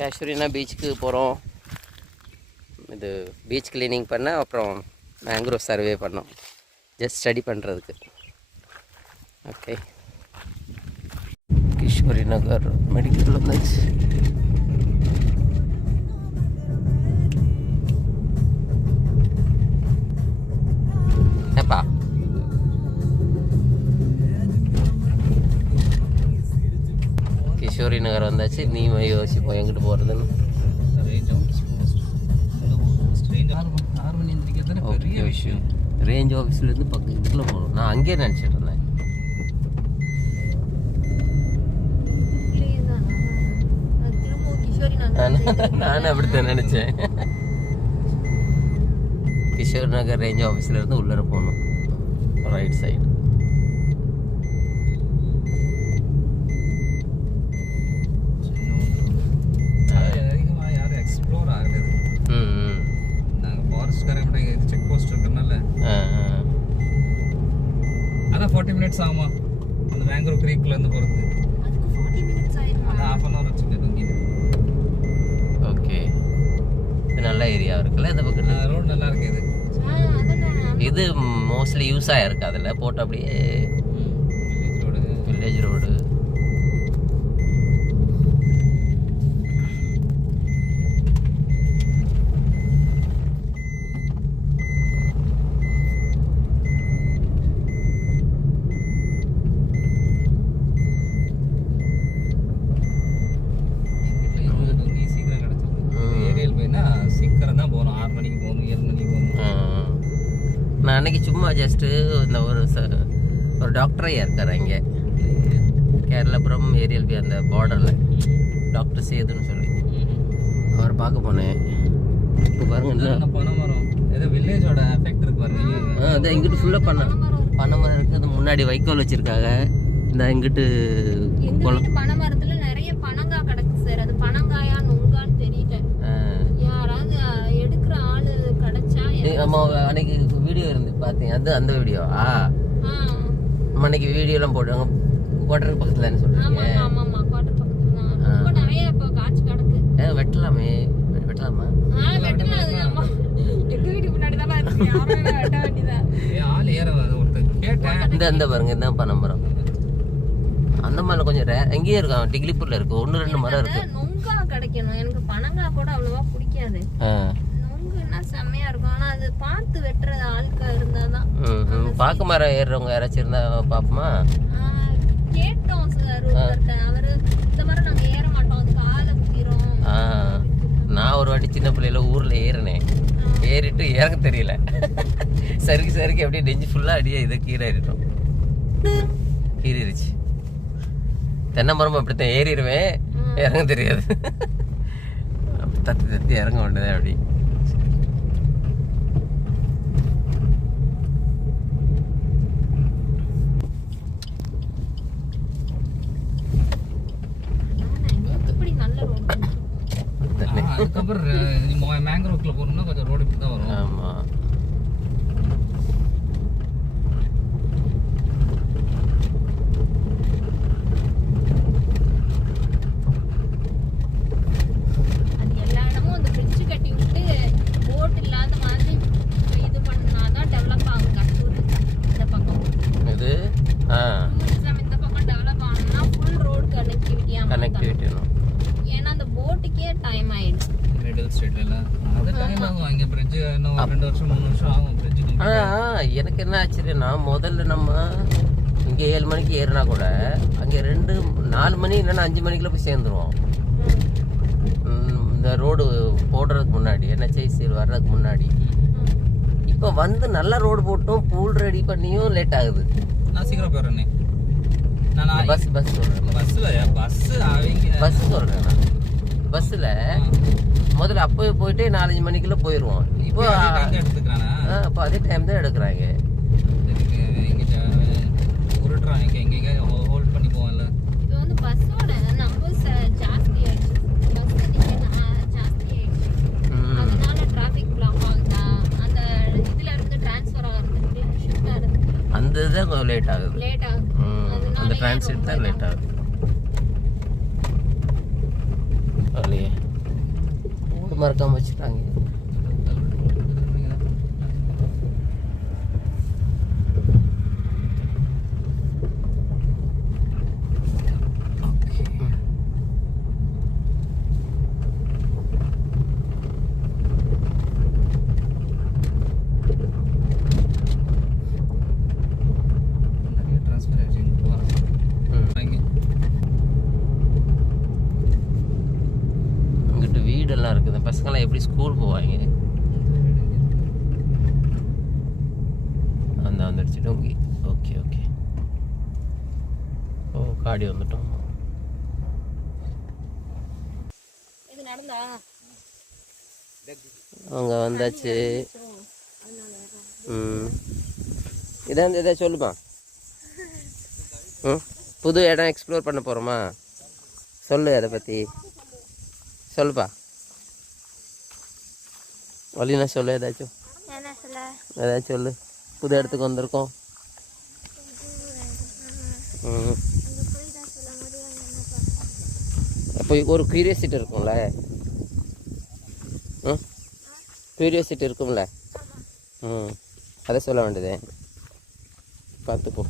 காஷ்மீரினா பீச்சுக்கு போகிறோம். இது பீச் கிளீனிங் பண்ண, அப்புறம் மேங்க்ரோவ் சர்வே பண்ணோம், ஜஸ்ட் ஸ்டடி பண்ணுறதுக்கு. ஓகே, கிஷோரி நகர் மெடிக்கல் வந்துச்சு. ஏப்பா கிஷோரி நகர் வந்தாச்சு. நீ யோசிப்போம் எங்கிட்டு போகிறதுன்னு. ஓகே விஷயம், ரேஞ்ச் ஆஃபீஸ்லேருந்து பக்கத்தில் போகணும். நான் அங்கேயே நினச்சிட்டு இருந்தேன். நானும் அப்படித்தான் நினச்சேன். கிஷோர் நகர் ரேஞ்ச் ஆஃபீஸ்லேருந்து உள்ளே போகணும், ரைட் சைடு. அதான் 40 மினிட்ஸ் ஆகுமா அந்த மேங்க்ரோவ் க்ரீக்ல இருந்து போறது. அதுக்கு 40 மினிட்ஸ் ஆயிடுமா? half an hour வச்சுக்கோங்க. ஓகே, இது நல்ல ஏரியா இருக்குல்ல இந்த பக்கத்துல. ரோட் நல்லா இருக்கு. இது மோஸ்ட்லி யூஸ் ஆயிருக்கு. அதில் போட்டு அப்படியே வில்லேஜ் ரோடு. நான் அன்னைக்கு சும்மா ஜஸ்ட்டு இந்த ஒரு டாக்டரையா இருக்கார் இங்கே கேரளாபுரம் ஏரியல் பி அந்த பார்டரில், டாக்டர் சேதுன்னு சொல்லி அவரை பார்க்க போனேன். இப்போ பாருங்க பனைமரம், ஏதோ வில்லேஜோட எஃபெக்ட் இருக்கு பாருங்க. அதான் இங்கிட்டு ஃபுல்லாக பனைமரம் இருக்குது. அது முன்னாடி வைக்கோல் வச்சுருக்காங்க. இந்த இங்கிட்டு பனைமரத்துல நிறைய பனங்காய் கிடக்கு சார். அது பனங்காயா நொங்கான்னு தெரியல. யாராவது எடுக்கிற ஆளு கிடைச்சா. நம்ம அன்னைக்கு வீடியோ இருந்து பார்த்தீங்க, அது அந்த வீடியோவா? நம்ம அன்னைக்கு வீடியோலாம் போடுவாங்க குவார்டருக்கு பக்கத்துலன்னு சொல்றீங்க. ஆமாம்மா, குவார்டர் பக்கத்துல தான். ரொம்ப நிறைய இப்போ காய்ச்சி கிடக்கு. வெட்டலாமா? வெட்டலாம். அம்மா எங்க வீட்டுக்கு முன்னாடி தான் இருக்கு. யாரும் வெட்ட வேண்டியதா? ஆள் ஏற ஒருத்தர் கேட்டேன். இந்த பாருங்க, இந்த பனைமரம். அந்த மாதிரி கொஞ்சம் எங்கேயே இருக்கும், டிகிலிப்பூர்ல இருக்கு. 1-2 மரம் இருக்கு. நொங்கா கிடைக்கணும். எனக்கு பனங்காய் கூட அவ்வளவா பிடிக்காது. நொங்குன்னா செம்மையா இருக்கும். ஆனா அது பார்த்து வெட்டுற ஆளுக்கா இருந்தாதான். பாக்கு மரம் ஏறுறவங்க யாராச்சும் இருந்தா பாப்போமா? கேட்டோம் சார் ஒருத்தர்ட்ட. அவரு இந்த மாதிரி நாங்க ஏற மாட்டோம், அது காலை குத்திரும். நான் ஒரு வாட்டி சின்ன பிள்ளையில ஊர்ல ஏறினேன். ஏறிட்டு இறங்க தெரியல, சறுக்கி அப்படியே நெஞ்சு ஃபுல்லா அடியே இதை கீறிட்டோம். கீறிடுச்சு. தென்னை மரம் அப்படித்தான் ஏறிடுவேன், இறங்க தெரியாது. அப்படி தத்தி இறங்க வேண்டியதே. அப்படி அதுக்கப்புறம் மேங்க்ரோவ்ல போகணும்னா கொஞ்சம் ரோடு இப்படி தான் வரும். ஆமா, எனக்கு என்ன ஆச்சரியன்னா, முதல்ல நம்ம இங்கே 7 மணிக்கு ஏறினா கூட அங்கே 4 மணி இல்லைன்னா 5 மணிக்குள்ள போய் சேர்ந்துருவோம். இந்த ரோடு போடுறதுக்கு முன்னாடி, NHIC வர்றதுக்கு முன்னாடி. இப்போ வந்து நல்ல ரோடு போட்டும் பூல் ரெடி பண்ணியும் லேட் ஆகுது. நான் சீக்கிரம் போயிடுறேன். பஸ் சொல்கிறேன். பஸ் சொல்கிறேன். நான் பஸ்ஸில் முதல்ல அப்போவே போயிட்டு 4-5 மணிக்குள்ள போயிடுவோம். இப்போ அப்போ அதே டைம் தான் எடுக்கிறாங்க. ஹோல்ட் பண்ணி போவோம்ல. இப்போ வந்து பஸ்ஸோட நம்பர்ஸ் ஜாஸ்தி ஆயிடுச்சு. பஸ் ஜாஸ்தி ஆயிடுச்சு. அதனால டிராஃபிக் பிளாக் ஆகுதா, அந்த இதுல இருந்து ட்ரான்ஸ்ஃபர் ஆகிறதுக்கு ஷிஃப்ட் ஆகுது. அந்த இதுதான் கொஞ்சம் லேட் ஆகுது. அந்த டிரான்சிட் தான் லேட் ஆகுது. இல்லையே மறக்காம வச்சுட்டாங்க. அங்கிட்டு வீடெல்லாம் இருக்குது. பசங்களாம் எப்படி ஸ்கூல் போவாங்க? அந்த வந்துடுச்சு டோங்கி. Okay okay. ஓ காடி வந்துட்டோம். இது நடந்தா அவங்க வந்தாச்சு. இதான் இதை சொல்லுமா. புது இடம் எக்ஸ்ப்ளோர் பண்ண போகிறோமா? சொல்லு, அதை பற்றி சொல்லுப்பா. வழினா சொல்லு, ஏதாச்சும் ஏதாச்சும் சொல்லு. புது இடத்துக்கு வந்திருக்கோம். அப்போ ஒரு க்யூரியாசிட்டி இருக்கும்ல. க்யூரியாசிட்டி இருக்கும்ல. அதை சொல்ல வேண்டியதே. பார்த்துப்போ.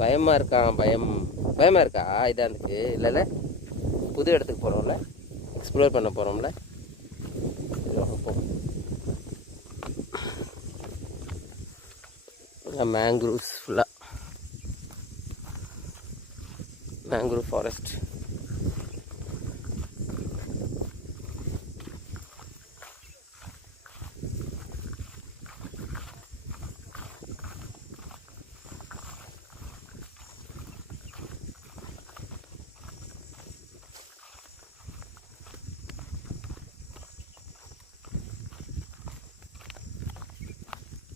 பயமாக இருக்கான். பயமாக இருக்கா? இதாக இருந்துச்சு இல்லைல்ல. புது இடத்துக்கு போகிறோம்ல, எக்ஸ்ப்ளோர் பண்ண போகிறோம்ல. மேங்க்ரூவ்ஸ் ஃபுல்லாக மேங்க்ரூவ் ஃபாரஸ்ட்.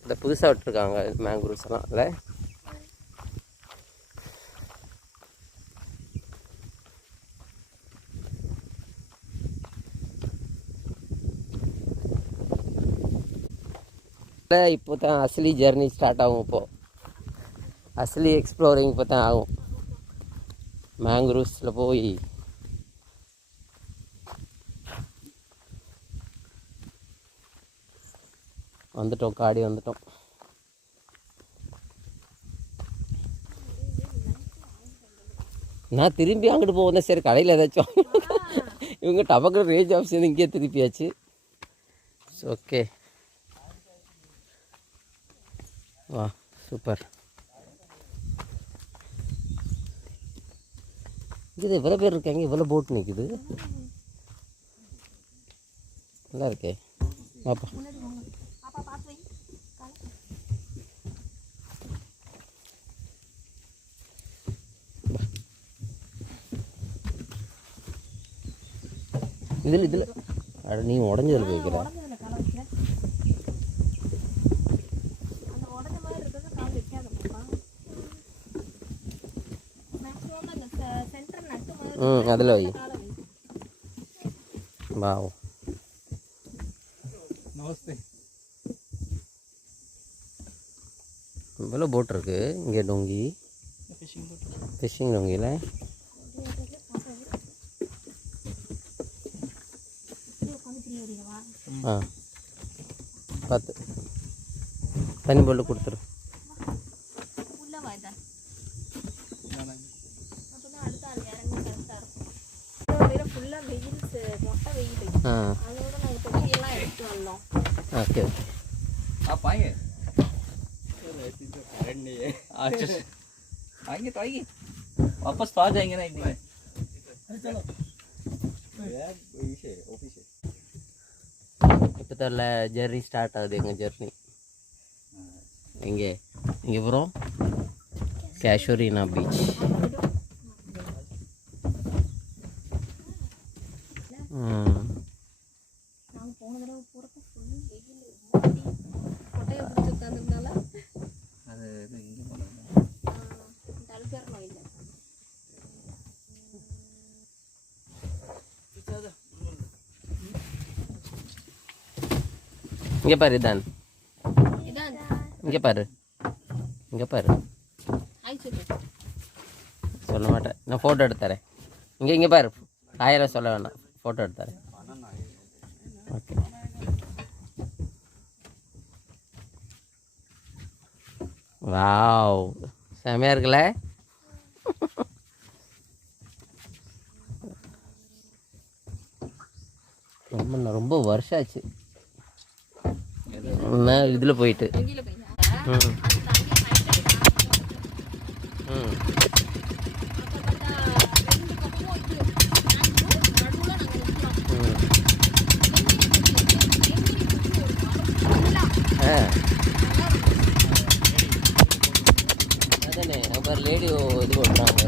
இந்த புதுசாக விட்டுருக்காங்க மேங்க்ரூவ்ஸ் எல்லாம் இல்லை. இப்போ தான் அசலி ஜர்னி ஸ்டார்ட் ஆகும். இப்போது அசலி எக்ஸ்ப்ளோரிங் இப்போ தான் ஆகும். மேங்க்ரூவ்ஸில் போய் வந்துட்டோம். காடி வந்துட்டோம். நான் திரும்பி அங்கிட்டு போவேன். சரி கடையில் ஏதாச்சும் இவங்க டபக்கு ரேஞ்ச் ஆஃபீஸ் இங்கேயே திருப்பியாச்சு. ஓகே வா, சூப்பர். இது இவ்வளோ பேர் இருக்காங்க, இவ்வளோ போட் நிற்குது. நல்லா இருக்கே. பாப்பா இதில் நீ உடஞ்சதில் போய்க்கிற. அதில் வை. வாவ், நமஸ்தே. இவ்வளோ போட் இருக்கு இங்கே. டோங்கி ஃபிஷிங் டோங்கியில் பார்த்து தண்ணி போட்டு கொடுத்துரு. Okay okay. आप आएंगे? अच्छा आएंगे तो आएंगे, वापस तो आ जाएंगे ना एक दिन में. चलो இப்போ தான் ஜர்னி ஸ்டார்ட் ஆகுது. எங்கள் ஜர்னி இங்கே போகிறோம். கேஷோரினா பீச். இங்கே பாரு இதான். இங்கே பாரு, இங்கே பாரு. சொல்ல மாட்டேன், நான் ஃபோட்டோ எடுத்துறேன். இங்கே பாரு, ஆயிரம் சொல்ல வேணாம், ஃபோட்டோ எடுத்துறேன். ஓகே. வாவ், செமையாக இருக்குல்ல? ரொம்ப வருஷம் ஆச்சு நான் இதில் போயிட்டு. ம் ம் அதானே அப்புறம் லேடி இது பண்ணுறாங்க.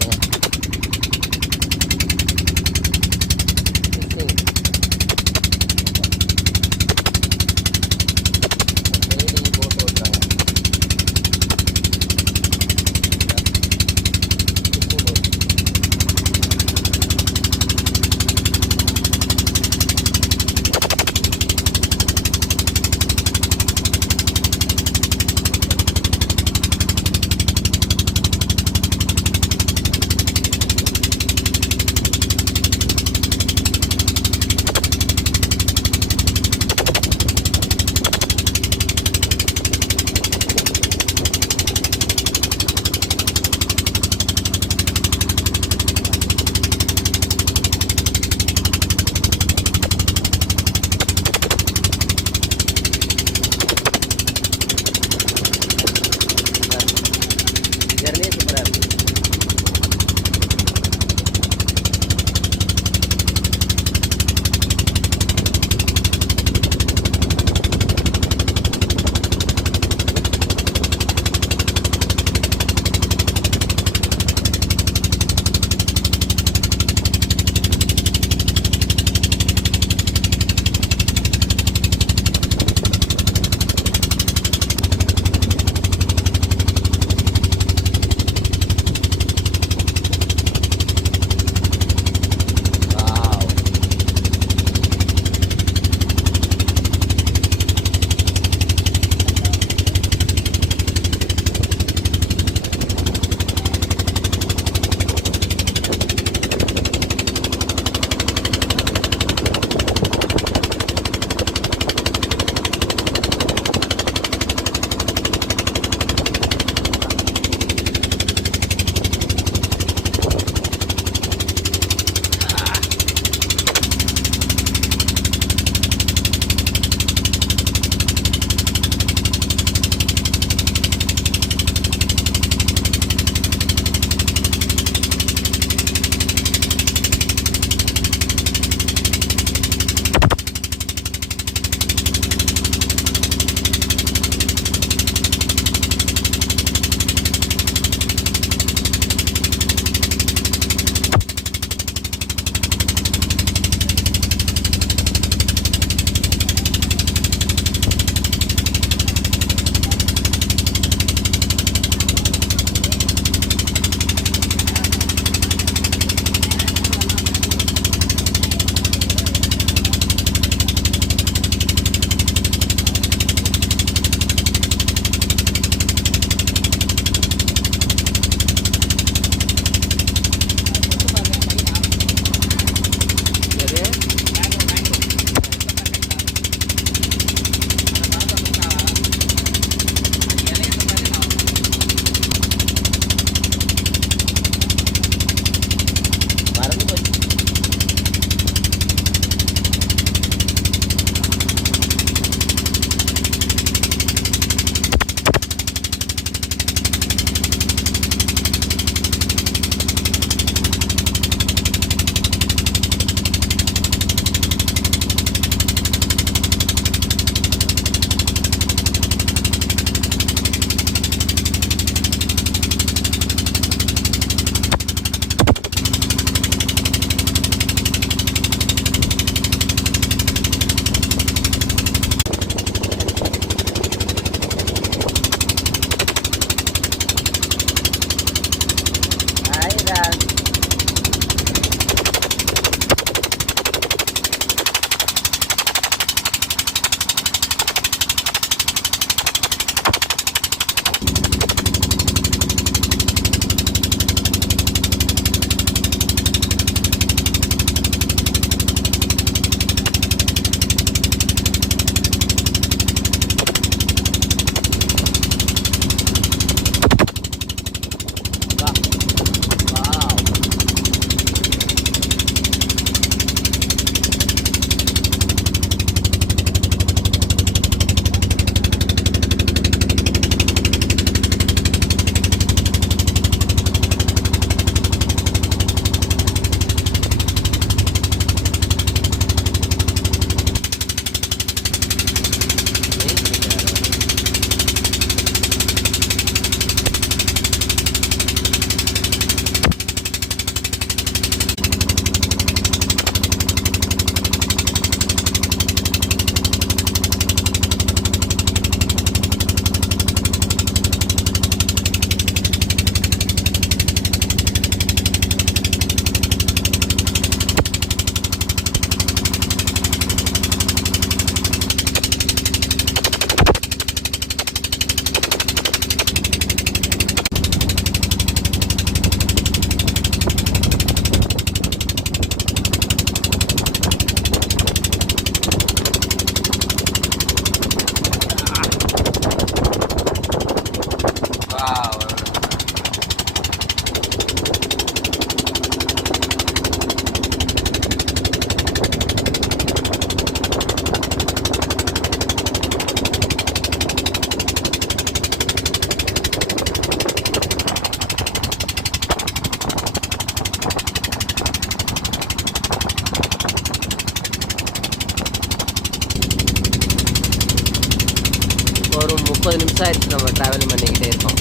30 நிமிஷம் ஆயிடுச்சு நம்ம ட்ராவலிங் பண்ணிக்கிட்டே இருக்கோம்.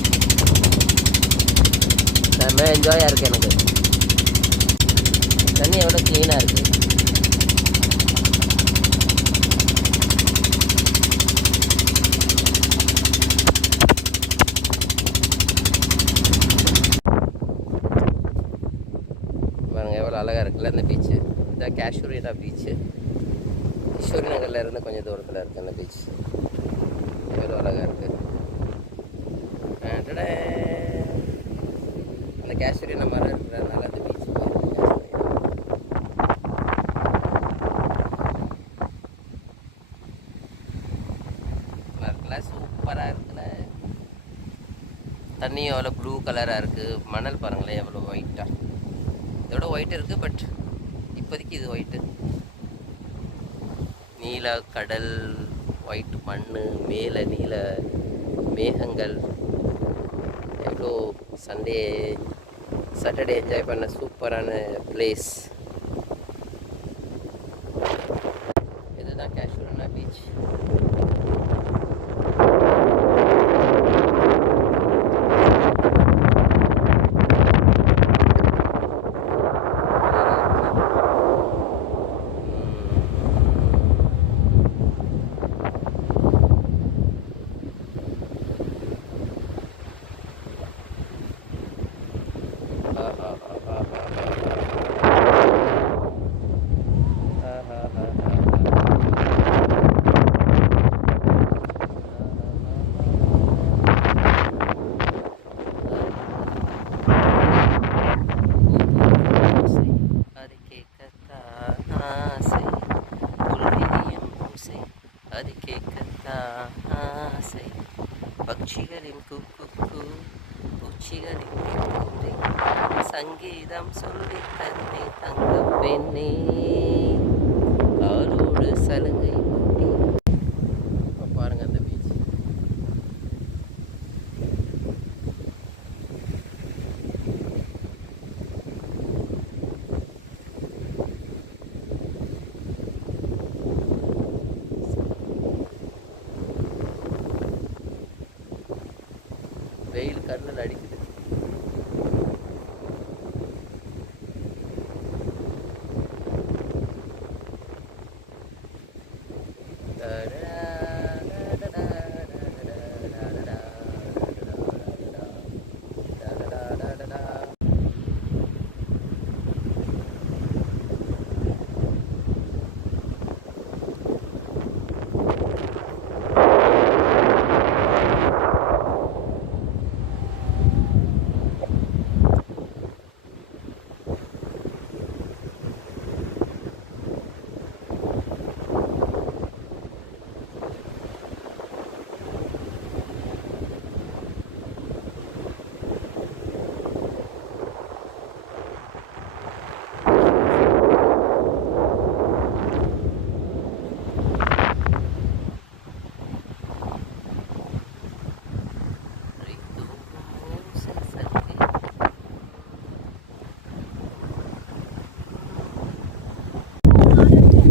செம்ம என்ஜாயாக இருக்குது எனக்கு. தண்ணி எவ்வளோ க்ளீனாக இருக்குது. பாருங்க எவ்வளோ அழகாக இருக்குல்ல இந்த பீச்சு. இதுதான் காஷ்மீரா பீச்சு. கிஷோரி நகர்ல இருந்து கொஞ்சம் தூரத்தில் இருக்குது அந்த பீச். எவ்வளோ அழகாக இருக்குது. இந்த காஷ்மீரி நம்ம இருக்கிறதுனால அந்த பீச் இருக்குல்ல, சூப்பராக இருக்குல்ல. தண்ணியும் எவ்வளோ ப்ளூ கலராக இருக்குது. மணல் பாருங்களேன் எவ்வளோ ஒயிட்டாக. இதோட ஒயிட் இருக்குது, பட் இப்போதைக்கு இது ஒயிட்டு. நீல கடல், ஒயிட் மண், மேலே நீல மேகங்கள். எவ்வளோ சாட்டர்டே என்ஜாய் பண்ண சூப்பரான பிளேஸ். இதுதான் காஷ்மீரா பீச். பட்சிகளின் கூக்கு, பூச்சிகளின் கூரை, சங்கீதம் சொல்லி தன்னை தங்க பெண்ணே, காலோடு சலுங்கை ஊட்டி. பாருங்க அந்த பீச். வெயில் கண்ணில் அடிக்குது.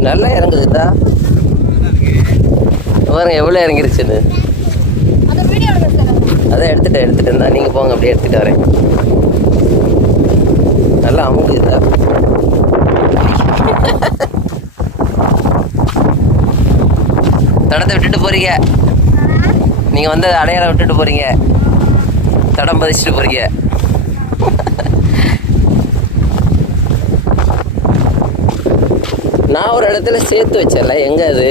நல்லா இறங்குதுதா பாருங்க எவ்வளோ இறங்கிருச்சுன்னு. அதான் எடுத்துட்டு இருந்தா நீங்கள் போங்க, அப்படியே எடுத்துகிட்டு வரேன். நல்லா அமுங்குதா. தடத்தை விட்டுட்டு போறீங்க நீங்கள், வந்து அடையாளம் விட்டுட்டு போறீங்க, தடம் பதிச்சுட்டு போறீங்க. நான் ஒரு இடத்துல சேர்த்து வச்சேன்ல, எங்கே அது?